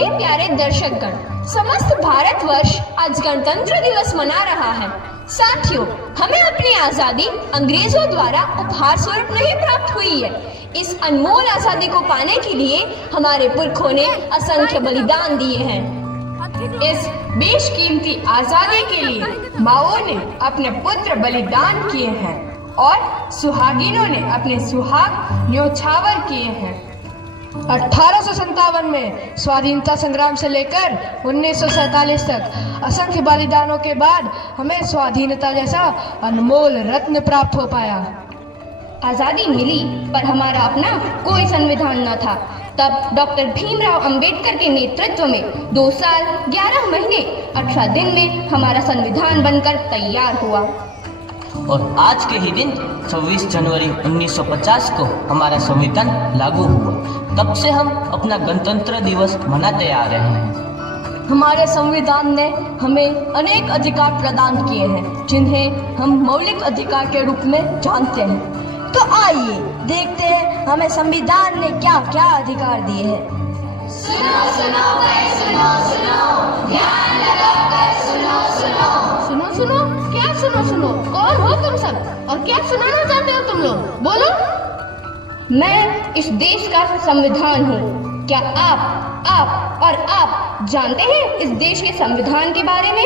मेरे प्यारे दर्शकगण, समस्त भारतवर्ष आज गणतंत्र दिवस मना रहा है। साथियों, हमें अपनी आजादी अंग्रेजों द्वारा उपहार स्वरूप नहीं प्राप्त हुई है। इस अनमोल आजादी को पाने के लिए हमारे पुरखों ने असंख्य बलिदान दिए हैं। इस बेशकीमती आजादी के लिए माओ ने अपने पुत्र बलिदान किए हैं और सुहागिनों ने अपने सुहाग न्योछावर किए हैं। 1857 में स्वाधीनता संग्राम से लेकर 1947 तक असंख्य बलिदानों के बाद हमें स्वाधीनता जैसा अनमोल रत्न प्राप्त हो पाया। आजादी मिली पर हमारा अपना कोई संविधान न था। तब डॉक्टर भीमराव अंबेडकर के नेतृत्व में 2 साल 11 महीने 18 दिन में हमारा संविधान बनकर तैयार हुआ। और आज के ही दिन 26 जनवरी 1950 को हमारा संविधान लागू हुआ। तब से हम अपना गणतंत्र दिवस मनाते आ रहे हैं। हमारे संविधान ने हमें अनेक अधिकार प्रदान किए हैं, जिन्हें हम मौलिक अधिकार के रूप में जानते हैं। तो आइए देखते हैं हमें संविधान ने क्या क्या अधिकार दिए हैं। सुनो सुनो भाई, सुनो सुनो, ध्यान लगाकर सुनो सुनो। सुनो सुनो, क्या सुनो सुनो? कौन हो तुम सब और क्या सुनाना चाहते हो तुम लोग? बोलो। मैं इस देश का संविधान हूँ। क्या आप और आप जानते हैं इस देश के संविधान के बारे में?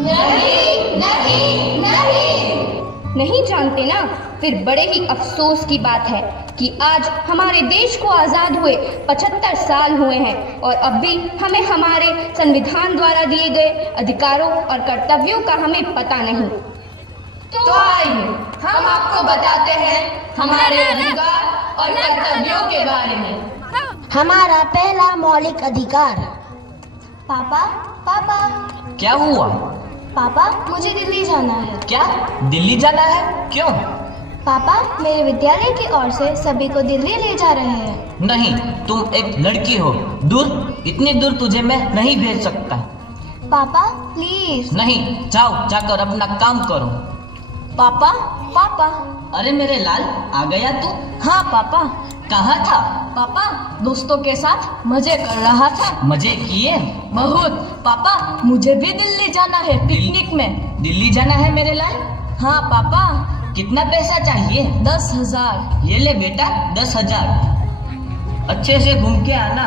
नहीं नहीं नहीं, नहीं जानते ना? फिर बड़े ही अफसोस की बात है कि आज हमारे देश को आजाद हुए 75 साल हुए हैं और अब भी हमें हमारे संविधान द्वारा दिए गए अधिकारों और कर्तव्यों का हमें पता नहीं। तो आइए हम आपको बताते हैं हमारे अधिकार और कर्तव्यों के बारे में। हमारा पहला मौलिक अधिकार। पापा पापा क्या हुआ? पापा, मुझे दिल्ली जाना है। क्या दिल्ली जाना है? क्यों? पापा, मेरे विद्यालय की ओर से सभी को दिल्ली ले जा रहे हैं। नहीं, तुम एक लड़की हो। दूर, इतनी दूर तुझे मैं नहीं भेज सकता। पापा प्लीज। नहीं, जाओ, जाकर अपना काम करो। पापा पापा। अरे मेरे लाल, आ गया तू? हाँ पापा। कहाँ था? पापा, दोस्तों के साथ मजे कर रहा था। मजे किए? बहुत। पापा, मुझे भी दिल्ली जाना है पिकनिक में। दिल्ली जाना है मेरे लाल? हाँ पापा। कितना पैसा चाहिए? 10,000। ये ले बेटा, 10,000। अच्छे से घूम के आना।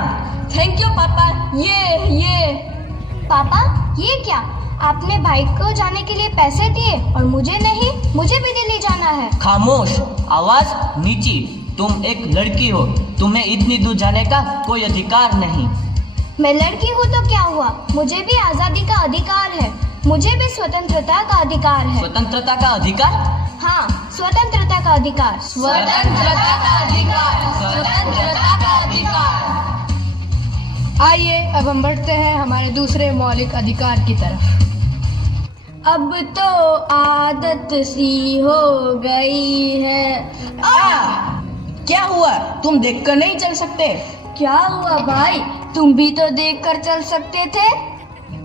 थैंक यू पापा। ये पापा, ये क्या? आपने भाई को जाने के लिए पैसे दिए और मुझे नहीं? मुझे भी दिल्ली जाना है। खामोश, आवाज नीची। तुम एक लड़की हो, तुम्हें इतनी दूर जाने का कोई अधिकार नहीं। मैं लड़की हूँ तो क्या हुआ? मुझे भी आजादी का अधिकार है। मुझे भी स्वतंत्रता का अधिकार है। स्वतंत्रता का अधिकार? हाँ, स्वतंत्रता का अधिकार। स्वतंत्रता का अधिकार, स्वतंत्रता का अधिकार। आइए अब हम बढ़ते हैं हमारे दूसरे मौलिक अधिकार की तरफ। अब तो आदत सी हो गई है। क्या हुआ? तुम देखकर नहीं चल सकते? क्या हुआ भाई? तुम भी तो देखकर चल सकते थे।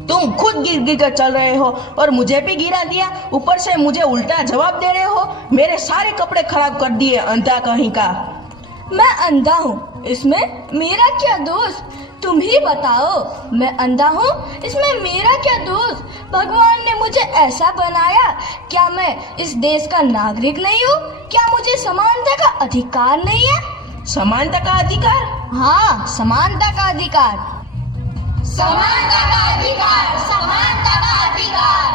तुम खुद गिर कर चल रहे हो और मुझे भी गिरा दिया। ऊपर से मुझे उल्टा जवाब दे रहे हो। मेरे सारे कपड़े खराब कर दिए, अंधा कहीं का। मैं अंधा हूँ, इसमें मेरा क्या दोष? तुम ही बताओ। मैं अंधा हूँ, इसमें मेरा क्या दोष? भगवान ने मुझे ऐसा बनाया। क्या मैं इस देश का नागरिक नहीं हूँ? क्या मुझे समानता का अधिकार नहीं है? समानता का अधिकार? हाँ, समानता का अधिकार। समानता का अधिकार, समानता का अधिकार।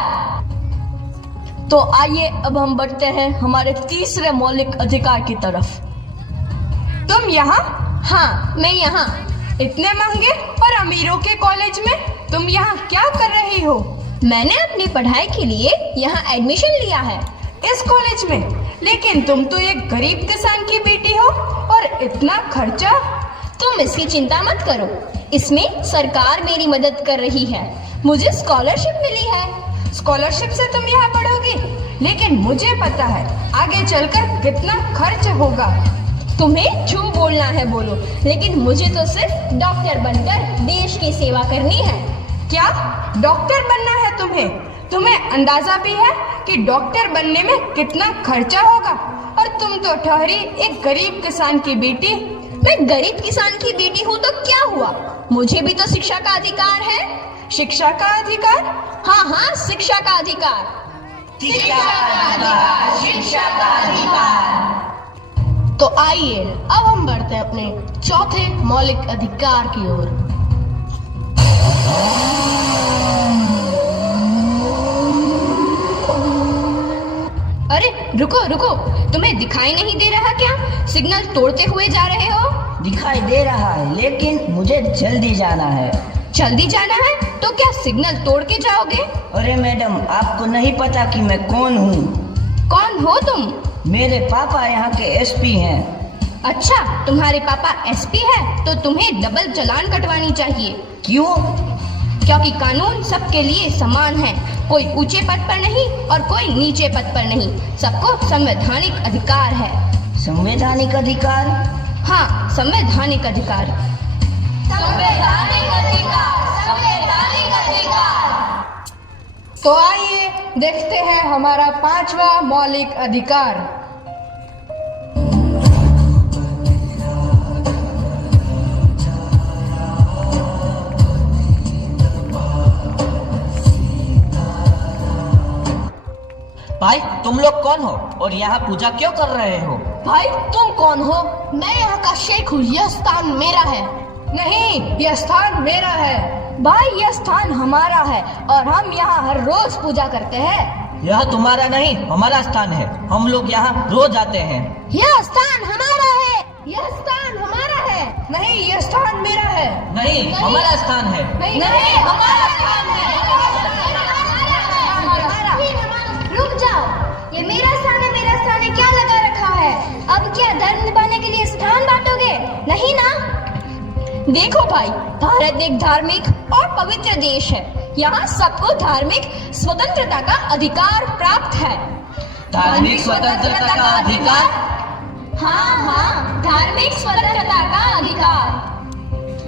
तो आइए अब हम बढ़ते हैं हमारे तीसरे मौलिक अधिकार की तरफ। तुम यहाँ? हाँ, मैं यहाँ। इतने महंगे और अमीरों के कॉलेज में तुम यहाँ क्या कर रही हो? मैंने अपनी पढ़ाई के लिए यहाँ एडमिशन लिया है। इस कॉलेज में? लेकिन तुम तो एक गरीब किसान की बेटी हो और इतना खर्चा। तुम इसकी चिंता मत करो, इसमें सरकार मेरी मदद कर रही है। मुझे स्कॉलरशिप मिली है। स्कॉलरशिप से तुम यहाँ पढ़ोगी? लेकिन मुझे पता है आगे चलकर कितना खर्च होगा। तुम्हें जो बोलना है बोलो, लेकिन मुझे तो सिर्फ डॉक्टर बनकर देश की सेवा करनी है। क्या डॉक्टर बनना है तुम्हें? तुम्हें अंदाजा भी है कि डॉक्टर बनने में कितना खर्चा होगा? और तुम तो ठहरी एक गरीब किसान की बेटी। मैं गरीब किसान की बेटी हूँ तो क्या हुआ, मुझे भी तो शिक्षा का अधिकार है। शिक्षा का अधिकार? हाँ हाँ, शिक्षा का अधिकार। तो आइए अब हम बढ़ते हैं अपने चौथे मौलिक अधिकार की ओर। अरे रुको रुको, तुम्हें दिखाई नहीं दे रहा क्या? सिग्नल तोड़ते हुए जा रहे हो। दिखाई दे रहा है, लेकिन मुझे जल्दी जाना है। जल्दी जाना है तो क्या सिग्नल तोड़ के जाओगे? अरे मैडम, आपको नहीं पता कि मैं कौन हूँ? कौन हो तुम? मेरे पापा यहाँ के एसपी हैं। अच्छा, तुम्हारे पापा एसपी है तो तुम्हें डबल चालान कटवानी चाहिए। क्यों? क्योंकि कानून सबके लिए समान है, कोई ऊंचे पद पर नहीं और कोई नीचे पद पर नहीं, सबको संवैधानिक अधिकार है। संवैधानिक अधिकार? हाँ, संवैधानिक अधिकार। तो आइए देखते हैं हमारा पांचवा मौलिक अधिकार। भाई, तुम लोग कौन हो और यहाँ पूजा क्यों कर रहे हो? भाई तुम कौन हो? मैं यहाँ का शेख हूँ, यह स्थान मेरा है। नहीं, यह स्थान मेरा है। भाई यह स्थान हमारा है और हम यहाँ हर रोज पूजा करते हैं। यह तुम्हारा नहीं, हमारा स्थान है। हम लोग यहाँ रोज आते हैं। यह स्थान हमारा है। यह स्थान हमारा है। नहीं, यह स्थान मेरा है। नहीं, हमारा स्थान है। नहीं, हमारा स्थान है। रुक जाओ, ये मेरा स्थान है, मेरा स्थान है, क्या लगा रखा है? अब क्या धर्म निभाने के लिए स्थान बांटोगे? नहीं ना। देखो भाई, भारत एक धार्मिक और पवित्र देश है। यहाँ सबको धार्मिक स्वतंत्रता का अधिकार प्राप्त है। धार्मिक स्वतंत्रता का अधिकार? हाँ हाँ, धार्मिक स्वतंत्रता का अधिकार।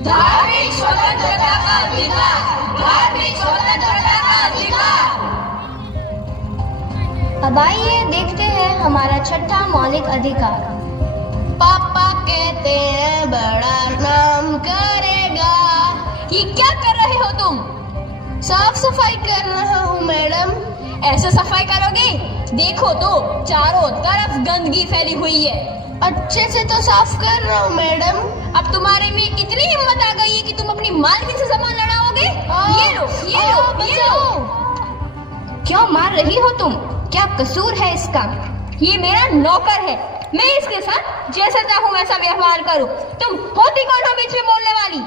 धार्मिक स्वतंत्रता का अधिकार। धार्मिक स्वतंत्रता का अधिकार। अब आइए देखते हैं हमारा छठा मौलिक अधिकार। पापा कहते हैं बड़ा नाम करेगा। ये क्या कर रहे हो तुम? साफ सफाई कर रहा हूँ मैडम। ऐसे सफाई करोगे? देखो तो चारों तरफ गंदगी फैली हुई है। अच्छे से तो साफ कर रहा हूँ मैडम। अब तुम्हारे में इतनी हिम्मत आ गई है कि तुम अपनी मालकिन से सामान लड़ाओगे? ये लो, ये लो, ये लो। क्यों मार रही हो तुम? क्या कसूर है इसका? ये मेरा नौकर है, मैं इसके साथ जैसा चाहूँ वैसा व्यवहार करूँ। तुम होती कौन हो बीच में बोलने वाली?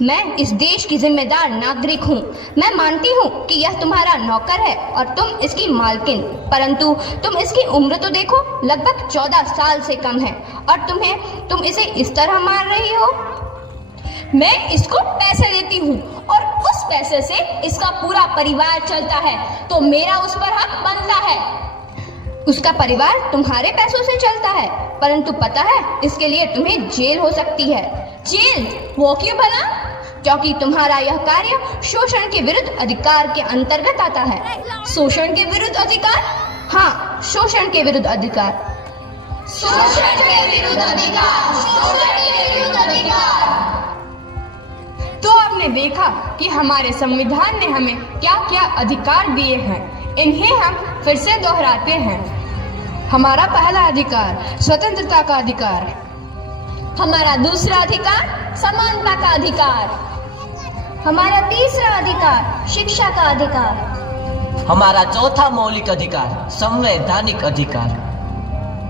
मैं इस देश की जिम्मेदार नागरिक हूँ। मैं मानती हूँ कि यह तुम्हारा नौकर है और तुम इसकी मालकिन, परंतु तुम इसकी उम्र तो देखो, लगभग 14 साल से कम है और तुम इसे इस तरह मार रही हो। मैं इसको पैसे देती हूँ और उस पैसे से इसका पूरा परिवार चलता है, तो मेरा उस पर हक बनता है। उसका परिवार तुम्हारे पैसों से चलता है, परंतु पता है इसके लिए तुम्हें जेल हो सकती है। जेल? वो क्यों भला? क्योंकि तुम्हारा यह कार्य शोषण के विरुद्ध अधिकार के अंतर्गत आता है। शोषण के विरुद्ध अधिकार? हाँ, शोषण के विरुद्ध अधिकार। शोषण के विरुद्ध अधिकार। शोषण के विरुद्ध अधिकार। तो आपने देखा कि हमारे संविधान ने हमें क्या क्या अधिकार दिए हैं। इन्हें हम फिर से दोहराते हैं। हमारा पहला अधिकार स्वतंत्रता का अधिकार। हमारा दूसरा अधिकार समानता का अधिकार। हमारा तीसरा अधिकार शिक्षा का अधिकार। हमारा चौथा मौलिक अधिकार संवैधानिक अधिकार।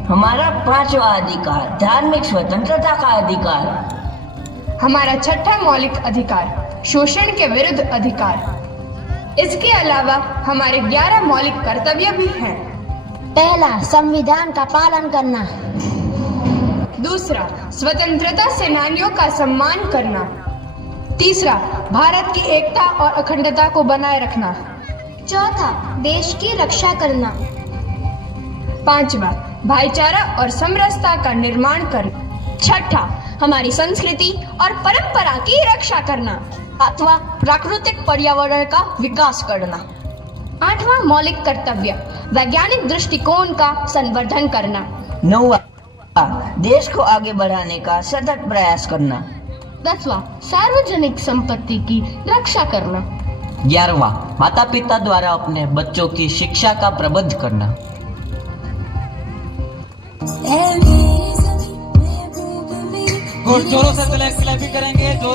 हमारा पांचवा अधिकार धार्मिक स्वतंत्रता का अधिकार। हमारा छठा मौलिक अधिकार शोषण के विरुद्ध अधिकार। इसके अलावा हमारे 11 मौलिक कर्तव्य भी हैं। पहला, संविधान का पालन करना। दूसरा, स्वतंत्रता सेनानियों का सम्मान करना। तीसरा, भारत की एकता और अखंडता को बनाए रखना। चौथा, देश की रक्षा करना। पांचवा, भाईचारा और समरसता का निर्माण करना। छठा, हमारी संस्कृति और परंपरा की रक्षा करना। अथवा प्राकृतिक पर्यावरण का विकास करना। आठवां मौलिक कर्तव्य वैज्ञानिक दृष्टिकोण का संवर्धन करना। नौवां, देश को आगे बढ़ाने का सतत प्रयास करना। 10वां सार्वजनिक संपत्ति की रक्षा करना। 11वां माता पिता द्वारा अपने बच्चों की शिक्षा का प्रबंध करना। और जोरों से क्लैपिंग करेंगे।